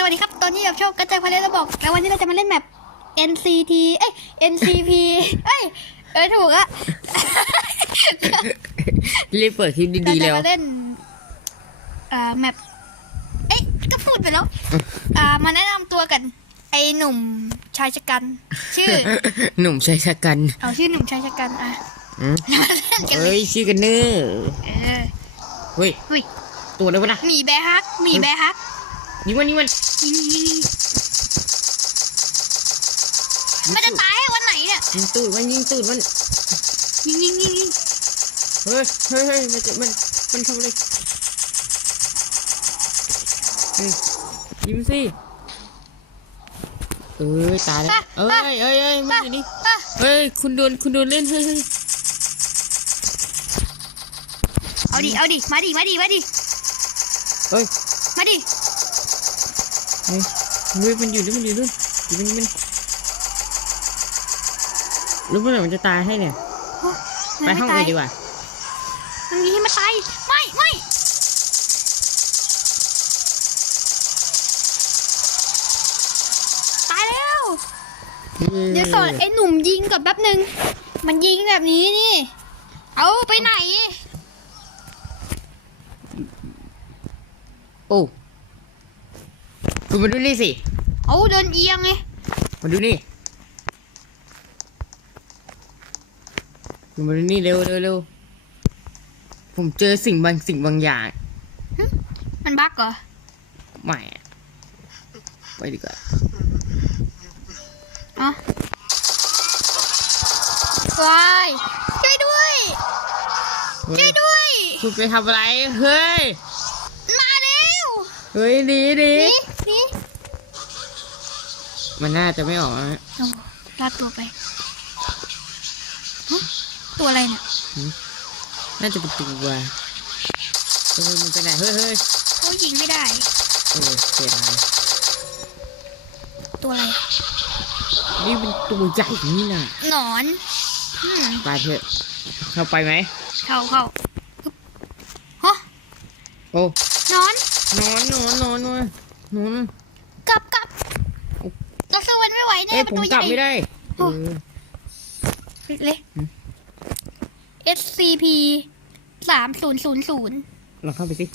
สวัสดีครับ ตอนนี้อยู่กับโชคกระจายพาเลเราบอก แล้ววันนี้เราจะมาเล่นแมป NCT เอ้ย NCP เอ้ย เอ้ยถูกอะรีบเปิดคลิปเราดีๆจะแล้วมาเล่นอ่าแมป เอ้ยก็พูดไปแล้ว อ่ามาแนะนำตัวกัน ไอ้หนุ่มชายชะกัน ชื่อ หนุ่มชายชะกันเอาชื่อหนุ่มชายชะกันอะอืมมาเล่นกันเลเอ้ยยชื่อกันเนอร์เออเฮ้ยเฮ้ยตัวอะไรวะนะหมีแบร์ฮักหมีแบร์ฮัก นี่มันนี่มันยิงยิงยิงมันจะตายอะวันไหนเนี่ยยิงตูดมันยิงตูดมันยิงยิงยิงยิงเฮ้ยเฮ้ยเฮ้ยมันจะมันมันทำอะไรเฮ้ยยิ้มสิเอ้ยตายแล้วเอ้ยเอ้ยเอ้ยมันอยู่นี่อะเฮ้ยคุณโดนคุณโดนเล่นเฮ้ยเฮ้ยเอาดิเอาดิมาดิมาดิมาดิเฮ้ยมาดิ เฮ้ยมันอยู่ด้วยมันอยู่ด้วยอยู่มันอยู่มันรู้เมื่อไร่มันจะตายให้เนี่ย ไปห้องไม่อื่ตายนดีกว่ามันยิงให้มันตายไม่ไม่ตายแล้วเดี๋ยวสอนไอ้หนุ่มยิงกับแป๊บหนึ่งมันยิงแบบนี้นี่ เอาไปไหน โอ้ คุณมาดูนี่สิ เอาเดินเอียงไง มาดูนี่คุณมาดูนี่เร็วเร็วเร็วผมเจอสิ่งบางสิ่งบางอย่าง มันบั๊กเหรอ ไม่อะไปดีกว่าเอ๋อวายช่วยด้วยเฮ้ช่วยยด้วย คุณไปทำอะไร เฮ้ย มาเร็ว เฮ้ยหนีหนีนี่นี่ มันน่าจะไม่ออกนะโอ้ลากตัวไปฮะตัวอะไรเนี่ยน่าจะเป็นตัวเฮ้ยมันไปไหนเฮ้ยเฮ้ยโอ้ยยิงไม่ได้ เออเสียดายตัวอะไรนี่เป็นตัวใหญ่นี่น่ะหนอนอืมไปเถอะเข้าไปไหมเข้าเข้าฮึบฮะโอ้หนอน นอนนอนนอนนอนนอน กลับกลับเราสู้มันไม่ไหว แน่เอ้ยมันผมตัวใหกลัญ่ บไม่ได้เออ เลยหืม SCP สามศูนย์ศูนย์ศูนย์ลองเข้าไปสิ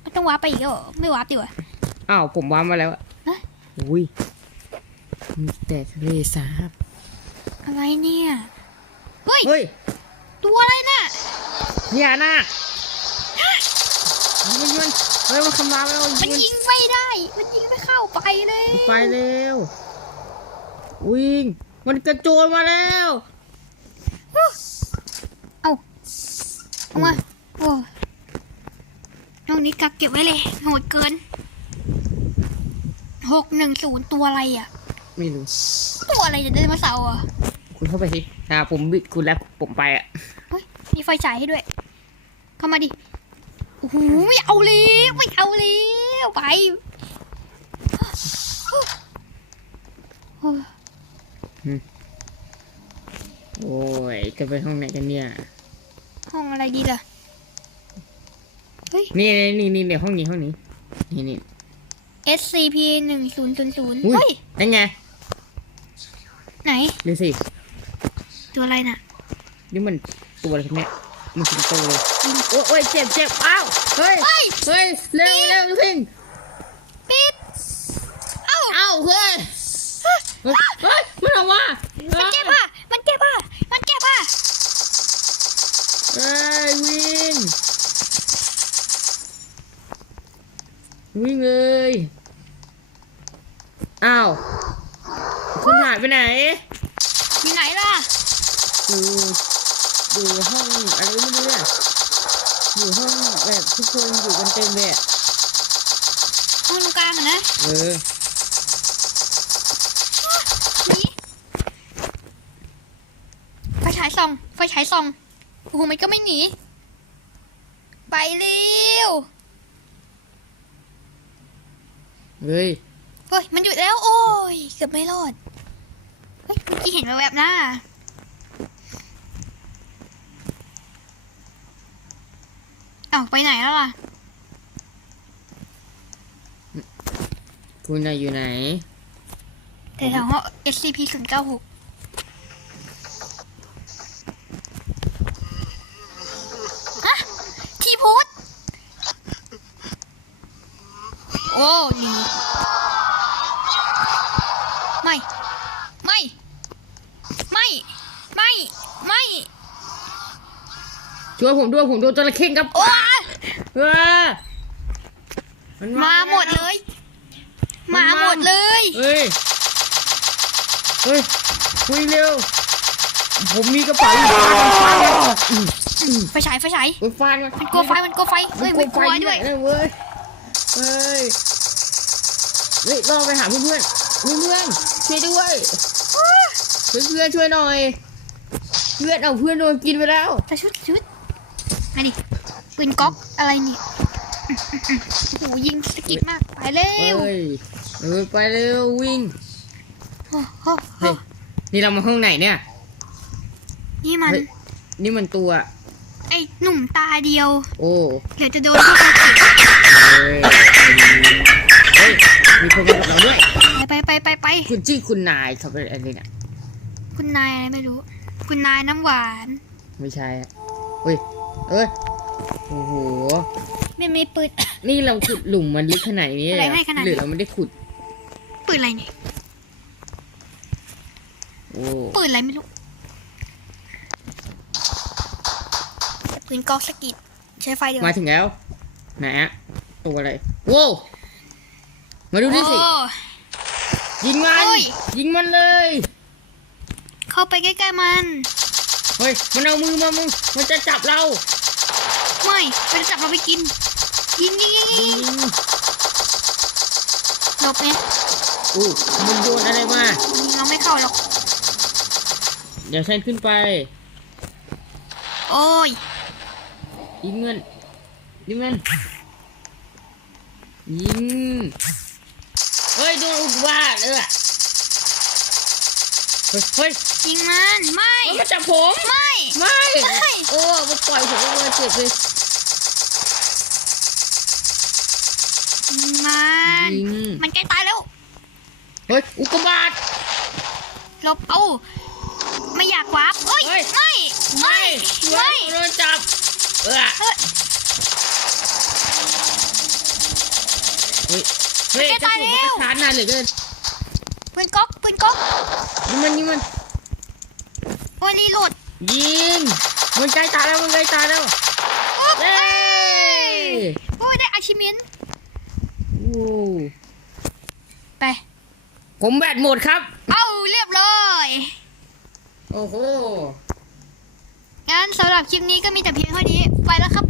ไม่ต้องวาร์ปไปอีกแล้วเหรอไม่วาร์ปดีกว่า อ้าวผมวางมาแล้วอะฮะ อุ้ยมีแต่ทะเลสาบอะไรเนี่ย เฮ้ย เฮ้ยตัวอะไรน่ะพญานาค มันมันเฮ้ยมันคำรามแล้วมันยิงไม่ได้ มันยิงไม่เข้าไปเลยไปเร็ววิ่งมันกระโจนมาแล้วเอาเอามาโอ้ตรงนี้กักเก็บไว้เลยโหดเกินหกหนึ่งศูนย์ตัวอะไรอะ ไม่รู้ ตัวอะไรจะไดโนเสาร์อะ คุณเข้าไปสิอ่าผมบิดคุณแล้วผมไปอะ เฮ้ย มีไฟฉายให้ด้วย เข้ามาดิ โอ้โหไม่เอาเลยไม่เอาเลยไปโอ้ยโอ้ย จะไปห้องไหนกันเนี่ย ห้องอะไรดีล่ะ เฮ้ย นี่นี่นี่เดี๋ยวห้องนี้ห้องนี้ นี่นี่ SCP หนึ่งศูนย์ศูนย์ศูนย์อุ้เฮ้ยยนั่นไง ไหน ดูสิ ตัวอะไรน่ะ นี่มันตัวอะไรครับเนี่ย มันเป็นตัวเลยโอ้ยโอ้ยเจ็บเจ็บอ้าวเฮ้ยเฮ้ย เฮ้ยเร็วเร็วพิงปิด เอ้าอ้าวเฮ้ยเฮ้ยเฮ้ยมันออกมามันเจ็บอะ มันเจ็บอะ มันเจ็บอะเฮ้ยวิ่ง วิ่งเลยอ้าวคุณหายไปไหนอยู่ไหนล่ะ อยู่อยู่ห้องอะไรไม่รู้เนี่ยอยู่ห้องแบบทุกคนอยู่กันเต็มเลยอะห้องตรงกลางอะนะเออหนีไฟฉายส่องไฟฉายส่องโอ้โหมันก็ไม่หนี ไปเร็วเฮ้ยเฮ้ยมันหยุดแล้ว โอ้ยเกือบไม่รอดเฮ้ยเมื่อกี้เห็นแวบๆหน้า อ้าวไปไหนแล้วล่ะ คุณน่ะอยู่ไหน แต่แถวห้อง SCP ศูนย์เก้าหกฮะทีพูด โอ้นี่ไม่ ไม่ ไม่ ไม่ ไม่ ช่วยผมด้วยผมโดนจระเข้ครับโอ้ยเออมันมาหมดเลย มาหมดเลยเฮ้ยเฮ้ยคุยเร็ว ผมมีกระเป๋าอยู่ฟาดมันไฟฉายไฟฉายเฮ้ยฟาดมันมันกลัวไฟมันกลัวไฟเฮ้ยมันกลัวด้วยนะเว้ยเฮ้ยเฮ้ยลองไปหาเพื่อนๆเพื่อนๆช่วยด้วยเพื่อนๆช่วยหน่อย เพื่อนเอาเพื่อนโดนกินไปแล้วแต่ชุดชุด อันนี้ปืนก๊อกอะไรเนี่ยโอ้โหยิงสกิดมาก ไปเร็เฮ้วยเออไปเร็ววิ่งโอ้โหเฮ้ยนี่เรามาห้องไหนเนี่ย นี่มัน เฮ้ยนี่มันตัว ไอ้หนุ่มตาเดียว โอ้เดี๋ยวจะโดนพวกเราจิกเฮ้ยเฮ้ยมีคนมากับเราด้วย ไปไปไปไปคุณชื่อคุณนายครับเป็นอะไรเนี่ยคุณนายอะไรไม่รู้ คุณนายน้ำหวาน ไม่ใช่อะเฮ้ย เอ้ย โอ้โห ไม่ไม่ปืน นี่เราขุดหลุมมันลึกขนาดนี้เลยอะไรเหรอให้ขนาดนี้ หรือเราไม่ได้ขุด ปืนอะไรเนี่ยโอ้ปืนอะไรไม่รู้แต่ปืนก๊อกสกิดใช้ไฟเดียวมาถึงแล้วไหนอะตัวอะไรโว้วมาดูดิสิ โอ้ ยิงมัน โอ้ย ยิงมันเลย เข้าไปใกล้ๆมัน เฮ้ย มันเอามือมามึง มันจะจับเรา ไม่มันจะจับเราไปกินยิงยิงยิงยิยิงงหลบเนี่ยอู้มันโยนอะไรมายิงเราไม่เข้าหรอกเดี๋ยวฉันขึ้นไป โอ้ยยิงมันยิงมันยิงเฮ้ยโดนอุดวาดเออเฮ้ยเฮ้ยยิงมันไม่มันมาจับผมไม่ไม่ไม่โอ้มันปล่อยผมมาเจ็บเลยยิงมัน ยิง มันใกล้ตายแล้ว เฮ้ย อุกกาบาตหลบเอาไม่อยากวาร์ปเอ้ยเฮ้ยไม่ไม่ไม่ไม่โดนจับเออเฮ้ยเฮ้ยเฮ้ยแกกระตายสุนแล้มันวกระชานนานเหลือเกินปืนก๊อกปืนก๊อกยิงมันยิงมันโอ้ยรีโหลดยิงมันใกล้ตายแล้วมันใกล้ตายแล้วอุ๊บเย้โอ้ยได้อาชิเมนโอ้ไป ผมแบตหมดครับ เอาเรียบร้อย โอ้โห งั้นสำหรับคลิปนี้ก็มีแต่เพียงเท่านี้ ไปแล้วครับ